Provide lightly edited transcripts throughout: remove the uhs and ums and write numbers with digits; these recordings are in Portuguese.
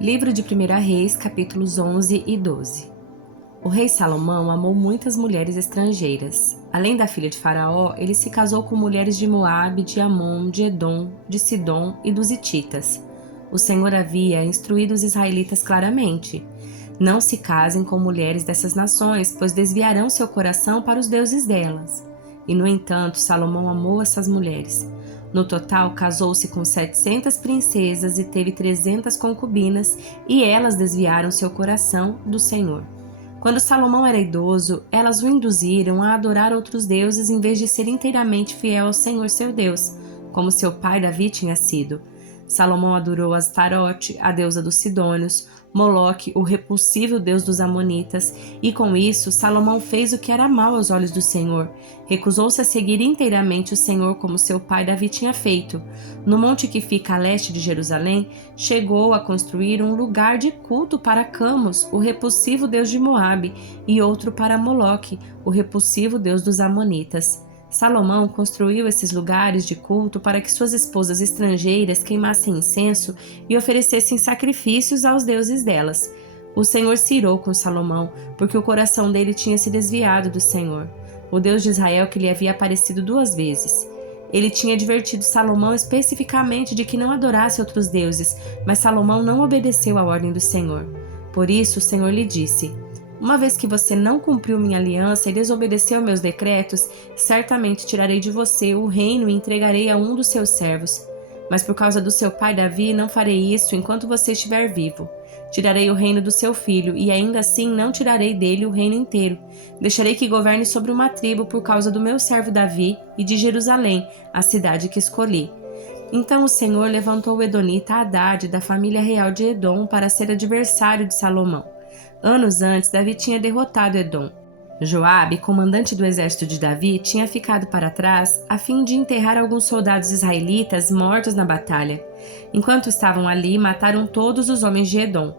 Livro de 1 Reis, capítulos 11 e 12. O rei Salomão amou muitas mulheres estrangeiras. Além da filha de Faraó, ele se casou com mulheres de Moabe, de Amon, de Edom, de Sidom e dos Hititas. O Senhor havia instruído os israelitas claramente: não se casem com mulheres dessas nações, pois desviarão seu coração para os deuses delas. E, no entanto, Salomão amou essas mulheres. No total, casou-se com 700 princesas e teve 300 concubinas, e elas desviaram seu coração do Senhor. Quando Salomão era idoso, elas o induziram a adorar outros deuses em vez de ser inteiramente fiel ao Senhor seu Deus, como seu pai Davi tinha sido. Salomão adorou Astarote, a deusa dos Sidônios, Moloque, o repulsivo deus dos Amonitas, e com isso Salomão fez o que era mal aos olhos do Senhor. Recusou-se a seguir inteiramente o Senhor como seu pai Davi tinha feito. No monte que fica a leste de Jerusalém, chegou a construir um lugar de culto para Camos, o repulsivo deus de Moabe, e outro para Moloque, o repulsivo deus dos Amonitas. Salomão construiu esses lugares de culto para que suas esposas estrangeiras queimassem incenso e oferecessem sacrifícios aos deuses delas. O Senhor se irou com Salomão, porque o coração dele tinha se desviado do Senhor, o Deus de Israel, que lhe havia aparecido 2 vezes. Ele tinha advertido Salomão especificamente de que não adorasse outros deuses, mas Salomão não obedeceu à ordem do Senhor. Por isso o Senhor lhe disse: uma vez que você não cumpriu minha aliança e desobedeceu meus decretos, certamente tirarei de você o reino e entregarei a um dos seus servos. Mas por causa do seu pai Davi, não farei isso enquanto você estiver vivo. Tirarei o reino do seu filho, e ainda assim não tirarei dele o reino inteiro. Deixarei que governe sobre uma tribo por causa do meu servo Davi e de Jerusalém, a cidade que escolhi. Então o Senhor levantou o edonita Hadade da família real de Edom para ser adversário de Salomão. Anos antes, Davi tinha derrotado Edom. Joabe, comandante do exército de Davi, tinha ficado para trás a fim de enterrar alguns soldados israelitas mortos na batalha. Enquanto estavam ali, mataram todos os homens de Edom.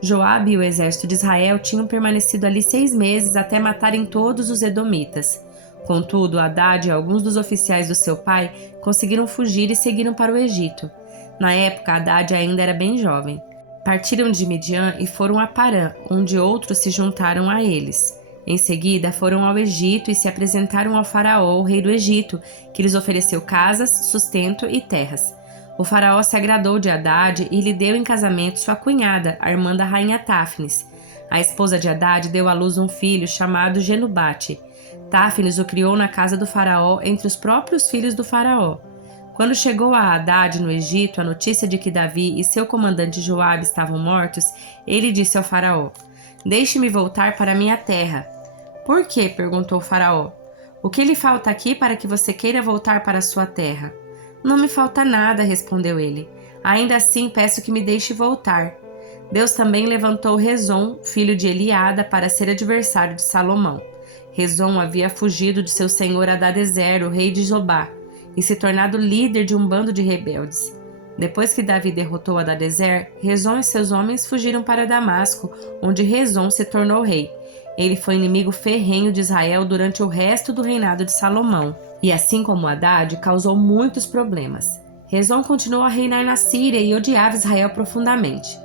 Joabe e o exército de Israel tinham permanecido ali 6 meses até matarem todos os edomitas. Contudo, Hadade e alguns dos oficiais do seu pai conseguiram fugir e seguiram para o Egito. Na época, Hadade ainda era bem jovem. Partiram de Midian e foram a Parã, onde outros se juntaram a eles. Em seguida, foram ao Egito e se apresentaram ao faraó, o rei do Egito, que lhes ofereceu casas, sustento e terras. O faraó se agradou de Hadade e lhe deu em casamento sua cunhada, a irmã da rainha Táfnis. A esposa de Hadade deu à luz um filho chamado Genubate. Táfnis o criou na casa do faraó entre os próprios filhos do faraó. Quando chegou a Hadade no Egito a notícia de que Davi e seu comandante Joabe estavam mortos, ele disse ao faraó: deixe-me voltar para minha terra. Por quê? Perguntou o faraó. O que lhe falta aqui para que você queira voltar para a sua terra? Não me falta nada, respondeu ele. Ainda assim peço que me deixe voltar. Deus também levantou Rezon, filho de Eliada, para ser adversário de Salomão. Rezon havia fugido de seu senhor Hadadezer, o rei de Zobá, e se tornado líder de um bando de rebeldes. Depois que Davi derrotou Hadadezer, Rezon e seus homens fugiram para Damasco, onde Rezon se tornou rei. Ele foi inimigo ferrenho de Israel durante o resto do reinado de Salomão, e assim como Hadade, causou muitos problemas. Rezon continuou a reinar na Síria e odiava Israel profundamente.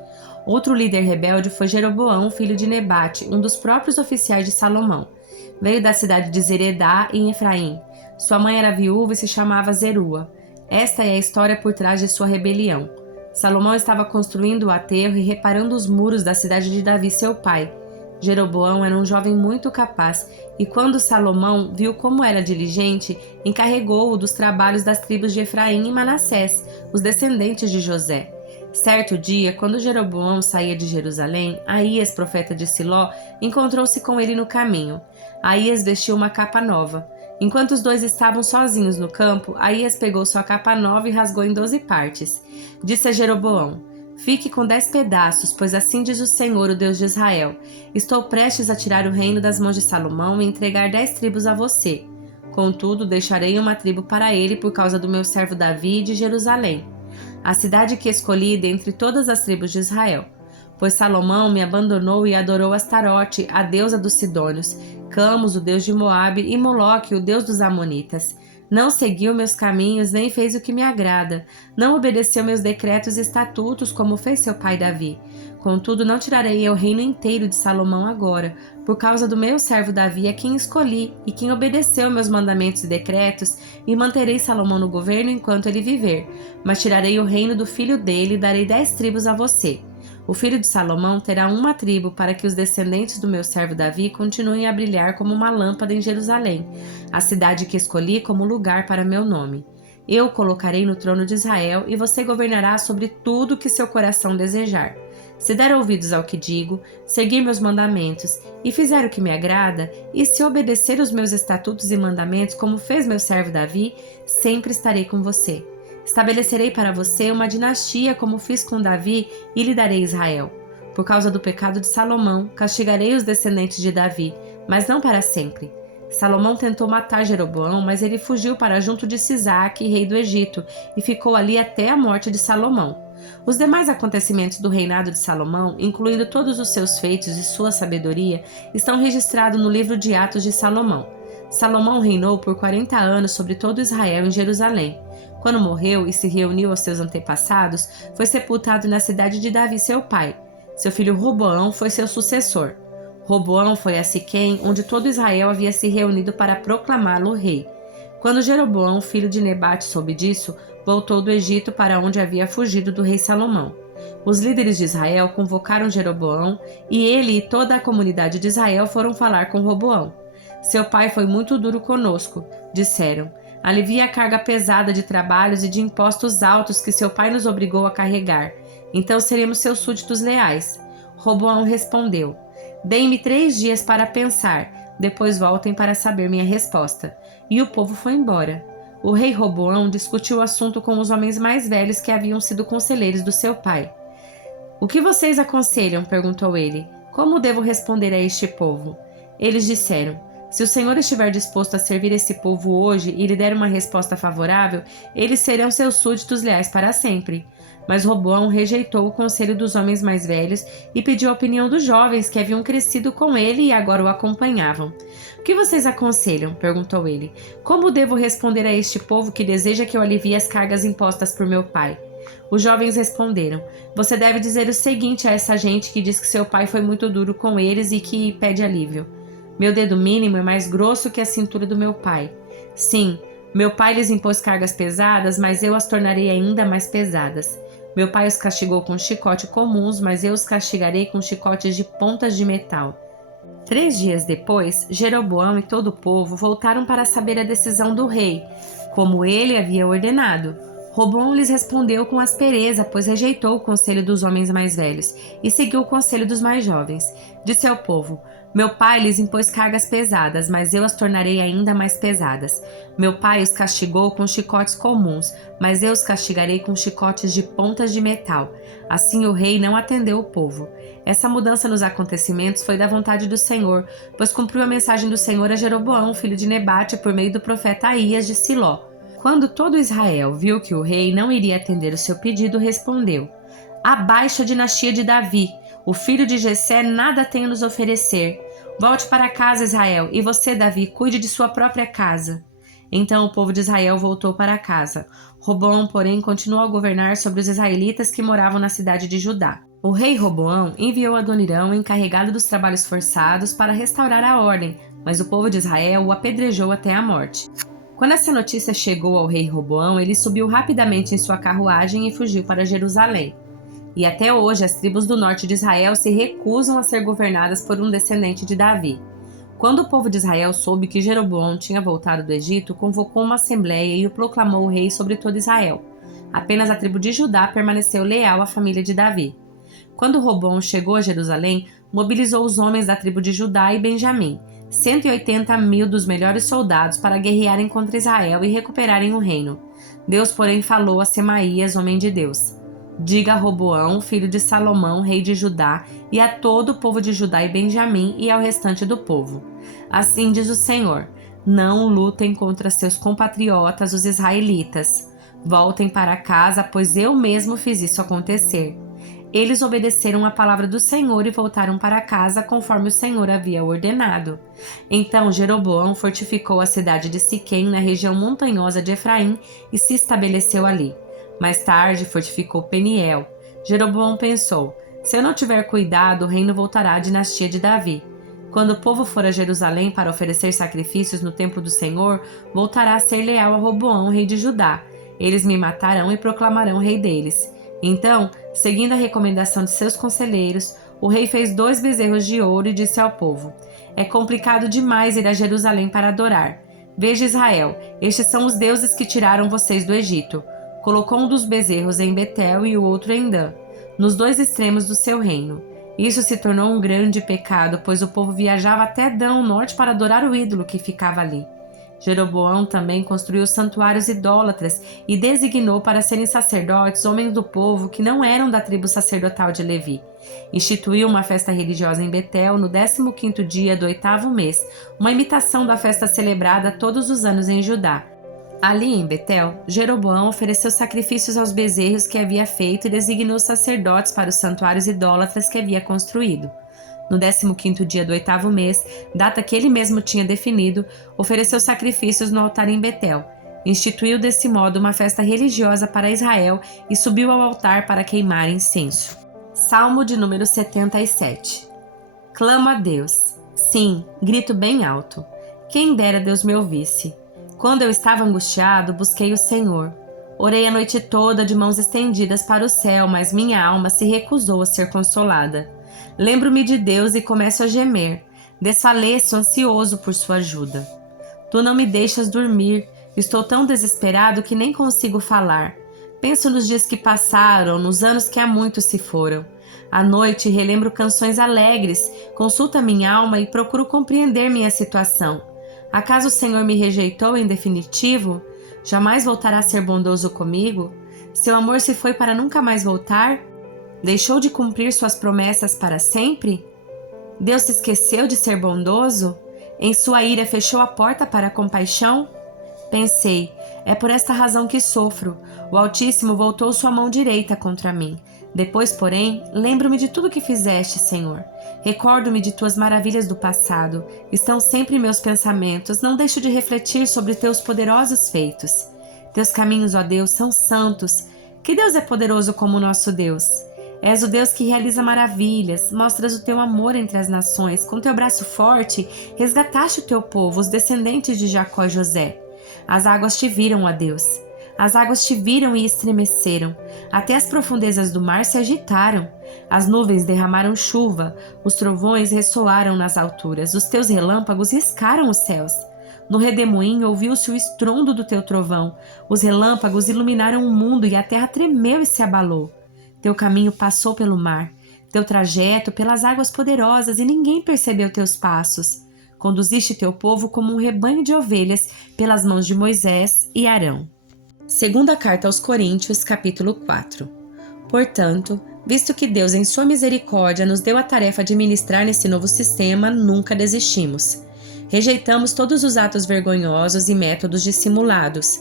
Outro líder rebelde foi Jeroboão, filho de Nebate, um dos próprios oficiais de Salomão. Veio da cidade de Zeredá, em Efraim. Sua mãe era viúva e se chamava Zerua. Esta é a história por trás de sua rebelião. Salomão estava construindo o aterro e reparando os muros da cidade de Davi, seu pai. Jeroboão era um jovem muito capaz, e quando Salomão viu como era diligente, encarregou-o dos trabalhos das tribos de Efraim e Manassés, os descendentes de José. Certo dia, quando Jeroboão saía de Jerusalém, Aías, profeta de Siló, encontrou-se com ele no caminho. Aías vestiu uma capa nova. Enquanto os dois estavam sozinhos no campo, Aías pegou sua capa nova e rasgou em 12 partes. Disse a Jeroboão: fique com 10 pedaços, pois assim diz o Senhor, o Deus de Israel: estou prestes a tirar o reino das mãos de Salomão e entregar 10 tribos a você. Contudo, deixarei uma tribo para ele por causa do meu servo Davi e de Jerusalém, a cidade que escolhi dentre todas as tribos de Israel. Pois Salomão me abandonou e adorou Astarote, a deusa dos Sidônios, Camos, o deus de Moabe, e Moloque, o deus dos Amonitas. Não seguiu meus caminhos, nem fez o que me agrada. Não obedeceu meus decretos e estatutos, como fez seu pai Davi. Contudo, não tirarei eu o reino inteiro de Salomão agora, por causa do meu servo Davi, a quem escolhi, e quem obedeceu meus mandamentos e decretos, e manterei Salomão no governo enquanto ele viver. Mas tirarei o reino do filho dele e darei 10 tribos a você. O filho de Salomão terá uma tribo, para que os descendentes do meu servo Davi continuem a brilhar como uma lâmpada em Jerusalém, a cidade que escolhi como lugar para meu nome. Eu o colocarei no trono de Israel, e você governará sobre tudo que seu coração desejar. Se der ouvidos ao que digo, seguir meus mandamentos, e fizer o que me agrada, e se obedecer os meus estatutos e mandamentos, como fez meu servo Davi, sempre estarei com você. Estabelecerei para você uma dinastia como fiz com Davi e lhe darei Israel. Por causa do pecado de Salomão, castigarei os descendentes de Davi, mas não para sempre. Salomão tentou matar Jeroboão, mas ele fugiu para junto de Sisaque, rei do Egito, e ficou ali até a morte de Salomão. Os demais acontecimentos do reinado de Salomão, incluindo todos os seus feitos e sua sabedoria, estão registrados no livro de Atos de Salomão. Salomão reinou por 40 anos sobre todo Israel em Jerusalém. Quando morreu e se reuniu aos seus antepassados, foi sepultado na cidade de Davi, seu pai. Seu filho Roboão foi seu sucessor. Roboão foi a Siquém, onde todo Israel havia se reunido para proclamá-lo rei. Quando Jeroboão, filho de Nebate, soube disso, voltou do Egito para onde havia fugido do rei Salomão. Os líderes de Israel convocaram Jeroboão, e ele e toda a comunidade de Israel foram falar com Roboão. Seu pai foi muito duro conosco, disseram. Alivia a carga pesada de trabalhos e de impostos altos que seu pai nos obrigou a carregar. Então seremos seus súditos leais. Roboão respondeu: Deem-me 3 dias para pensar, depois voltem para saber minha resposta. E o povo foi embora. O rei Roboão discutiu o assunto com os homens mais velhos que haviam sido conselheiros do seu pai. O que vocês aconselham? Perguntou ele. Como devo responder a este povo? Eles disseram: Se o Senhor estiver disposto a servir esse povo hoje e lhe der uma resposta favorável, eles serão seus súditos leais para sempre. Mas Roboão rejeitou o conselho dos homens mais velhos e pediu a opinião dos jovens que haviam crescido com ele e agora o acompanhavam. O que vocês aconselham? Perguntou ele. Como devo responder a este povo que deseja que eu alivie as cargas impostas por meu pai? Os jovens responderam: Você deve dizer o seguinte a essa gente que diz que seu pai foi muito duro com eles e que pede alívio. Meu dedo mínimo é mais grosso que a cintura do meu pai. Sim, meu pai lhes impôs cargas pesadas, mas eu as tornarei ainda mais pesadas. Meu pai os castigou com chicote comuns, mas eu os castigarei com chicotes de pontas de metal. 3 dias depois, Jeroboão e todo o povo voltaram para saber a decisão do rei, como ele havia ordenado. Roboão lhes respondeu com aspereza, pois rejeitou o conselho dos homens mais velhos e seguiu o conselho dos mais jovens. Disse ao povo: Meu pai lhes impôs cargas pesadas, mas eu as tornarei ainda mais pesadas. Meu pai os castigou com chicotes comuns, mas eu os castigarei com chicotes de pontas de metal. Assim o rei não atendeu o povo. Essa mudança nos acontecimentos foi da vontade do Senhor, pois cumpriu a mensagem do Senhor a Jeroboão, filho de Nebate, por meio do profeta Aías de Siló. Quando todo Israel viu que o rei não iria atender o seu pedido, respondeu: Abaixo a dinastia de Davi, o filho de Jessé nada tem a nos oferecer. Volte para casa, Israel, e você, Davi, cuide de sua própria casa. Então o povo de Israel voltou para casa. Roboão, porém, continuou a governar sobre os israelitas que moravam na cidade de Judá. O rei Roboão enviou Adonirão, encarregado dos trabalhos forçados, para restaurar a ordem, mas o povo de Israel o apedrejou até a morte. Quando essa notícia chegou ao rei Roboão, ele subiu rapidamente em sua carruagem e fugiu para Jerusalém. E até hoje as tribos do norte de Israel se recusam a ser governadas por um descendente de Davi. Quando o povo de Israel soube que Jeroboão tinha voltado do Egito, convocou uma assembleia e o proclamou rei sobre todo Israel. Apenas a tribo de Judá permaneceu leal à família de Davi. Quando Roboão chegou a Jerusalém, mobilizou os homens da tribo de Judá e Benjamim, 180.000 dos melhores soldados, para guerrearem contra Israel e recuperarem o reino. Deus, porém, falou a Semaías, homem de Deus: Diga a Roboão, filho de Salomão, rei de Judá, e a todo o povo de Judá e Benjamim e ao restante do povo: Assim diz o Senhor: Não lutem contra seus compatriotas, os israelitas. Voltem para casa, pois eu mesmo fiz isso acontecer. Eles obedeceram a palavra do Senhor e voltaram para casa conforme o Senhor havia ordenado. Então Jeroboão fortificou a cidade de Siquém na região montanhosa de Efraim e se estabeleceu ali. Mais tarde fortificou Peniel. Jeroboão pensou: se eu não tiver cuidado, o reino voltará à dinastia de Davi. Quando o povo for a Jerusalém para oferecer sacrifícios no templo do Senhor, voltará a ser leal a Roboão, rei de Judá. Eles me matarão e proclamarão rei deles. Então, seguindo a recomendação de seus conselheiros, o rei fez 2 bezerros de ouro e disse ao povo: é complicado demais ir a Jerusalém para adorar. Veja, Israel, estes são os deuses que tiraram vocês do Egito. Colocou um dos bezerros em Betel e o outro em Dan, nos 2 extremos do seu reino. Isso se tornou um grande pecado, pois o povo viajava até Dan ao norte para adorar o ídolo que ficava ali. Jeroboão também construiu santuários idólatras e designou para serem sacerdotes homens do povo que não eram da tribo sacerdotal de Levi. Instituiu uma festa religiosa em Betel no 15º dia do 8º mês, uma imitação da festa celebrada todos os anos em Judá. Ali em Betel, Jeroboão ofereceu sacrifícios aos bezerros que havia feito e designou sacerdotes para os santuários idólatras que havia construído. No 15º dia do 8º mês, data que ele mesmo tinha definido, ofereceu sacrifícios no altar em Betel. Instituiu desse modo uma festa religiosa para Israel e subiu ao altar para queimar incenso. Salmo de número 77. Clamo a Deus. Sim, grito bem alto. Quem dera Deus me ouvisse. Quando eu estava angustiado, busquei o Senhor. Orei a noite toda de mãos estendidas para o céu, mas minha alma se recusou a ser consolada. Lembro-me de Deus e começo a gemer. Desfaleço ansioso por sua ajuda. Tu não me deixas dormir. Estou tão desesperado que nem consigo falar. Penso nos dias que passaram, nos anos que há muito se foram. À noite relembro canções alegres, consulto a minha alma e procuro compreender minha situação. Acaso o Senhor me rejeitou em definitivo? Jamais voltará a ser bondoso comigo? Seu amor se foi para nunca mais voltar? Deixou de cumprir suas promessas para sempre? Deus se esqueceu de ser bondoso? Em sua ira fechou a porta para a compaixão? Pensei, é por esta razão que sofro. O Altíssimo voltou sua mão direita contra mim. Depois, porém, lembro-me de tudo que fizeste, Senhor. Recordo-me de tuas maravilhas do passado. Estão sempre meus pensamentos. Não deixo de refletir sobre teus poderosos feitos. Teus caminhos, ó Deus, são santos. Que Deus é poderoso como o nosso Deus? És o Deus que realiza maravilhas. Mostras o teu amor entre as nações. Com teu braço forte, resgataste o teu povo, os descendentes de Jacó e José. As águas te viram, ó Deus. As águas te viram e estremeceram. Até as profundezas do mar se agitaram. As nuvens derramaram chuva. Os trovões ressoaram nas alturas. Os teus relâmpagos riscaram os céus. No redemoinho ouviu-se o estrondo do teu trovão. Os relâmpagos iluminaram o mundo e a terra tremeu e se abalou. Teu caminho passou pelo mar. Teu trajeto pelas águas poderosas e ninguém percebeu teus passos. Conduziste teu povo como um rebanho de ovelhas pelas mãos de Moisés e Arão. Segunda carta aos Coríntios, capítulo 4. Portanto, visto que Deus em sua misericórdia nos deu a tarefa de ministrar nesse novo sistema, nunca desistimos. Rejeitamos todos os atos vergonhosos e métodos dissimulados.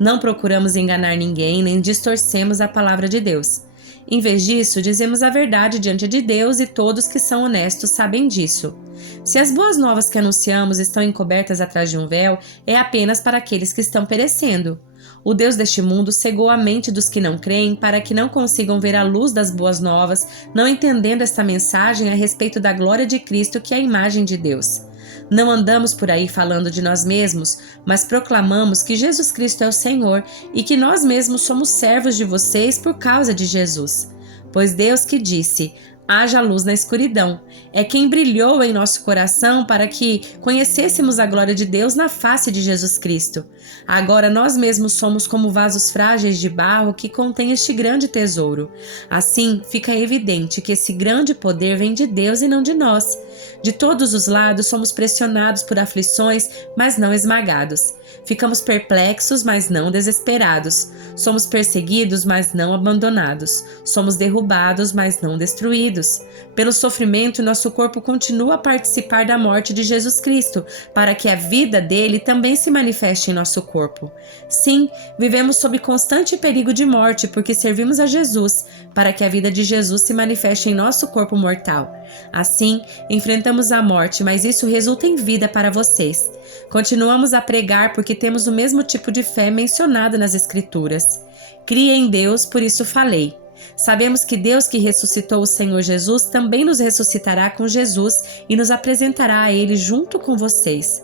Não procuramos enganar ninguém nem distorcemos a palavra de Deus. Em vez disso, dizemos a verdade diante de Deus e todos que são honestos sabem disso. Se as boas novas que anunciamos estão encobertas atrás de um véu, é apenas para aqueles que estão perecendo. O Deus deste mundo cegou a mente dos que não creem para que não consigam ver a luz das boas novas, não entendendo esta mensagem a respeito da glória de Cristo, que é a imagem de Deus. Não andamos por aí falando de nós mesmos, mas proclamamos que Jesus Cristo é o Senhor e que nós mesmos somos servos de vocês por causa de Jesus. Pois Deus que disse: haja luz na escuridão, é quem brilhou em nosso coração para que conhecêssemos a glória de Deus na face de Jesus Cristo. Agora nós mesmos somos como vasos frágeis de barro que contém este grande tesouro. Assim, fica evidente que esse grande poder vem de Deus e não de nós. De todos os lados somos pressionados por aflições, mas não esmagados. Ficamos perplexos, mas não desesperados. Somos perseguidos, mas não abandonados. Somos derrubados, mas não destruídos. queridos, pelo sofrimento, nosso corpo continua a participar da morte de Jesus Cristo, para que a vida dele também se manifeste em nosso corpo. Sim, vivemos sob constante perigo de morte, porque servimos a Jesus, para que a vida de Jesus se manifeste em nosso corpo mortal. Assim, enfrentamos a morte, mas isso resulta em vida para vocês. Continuamos a pregar porque temos o mesmo tipo de fé mencionado nas Escrituras. Crie em Deus, por isso falei. Sabemos que Deus que ressuscitou o Senhor Jesus também nos ressuscitará com Jesus e nos apresentará a Ele junto com vocês.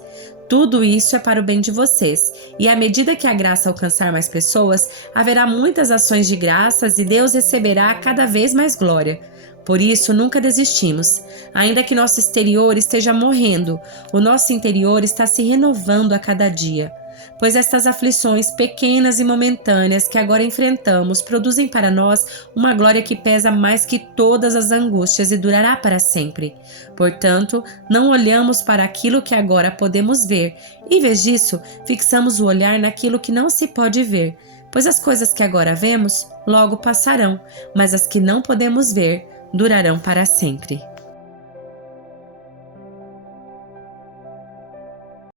Tudo isso é para o bem de vocês, e à medida que a graça alcançar mais pessoas, haverá muitas ações de graças e Deus receberá cada vez mais glória. Por isso, nunca desistimos. Ainda que nosso exterior esteja morrendo, o nosso interior está se renovando a cada dia. Pois estas aflições pequenas e momentâneas que agora enfrentamos produzem para nós uma glória que pesa mais que todas as angústias e durará para sempre. Portanto, não olhamos para aquilo que agora podemos ver. Em vez disso, fixamos o olhar naquilo que não se pode ver. Pois as coisas que agora vemos, logo passarão, mas as que não podemos ver, durarão para sempre.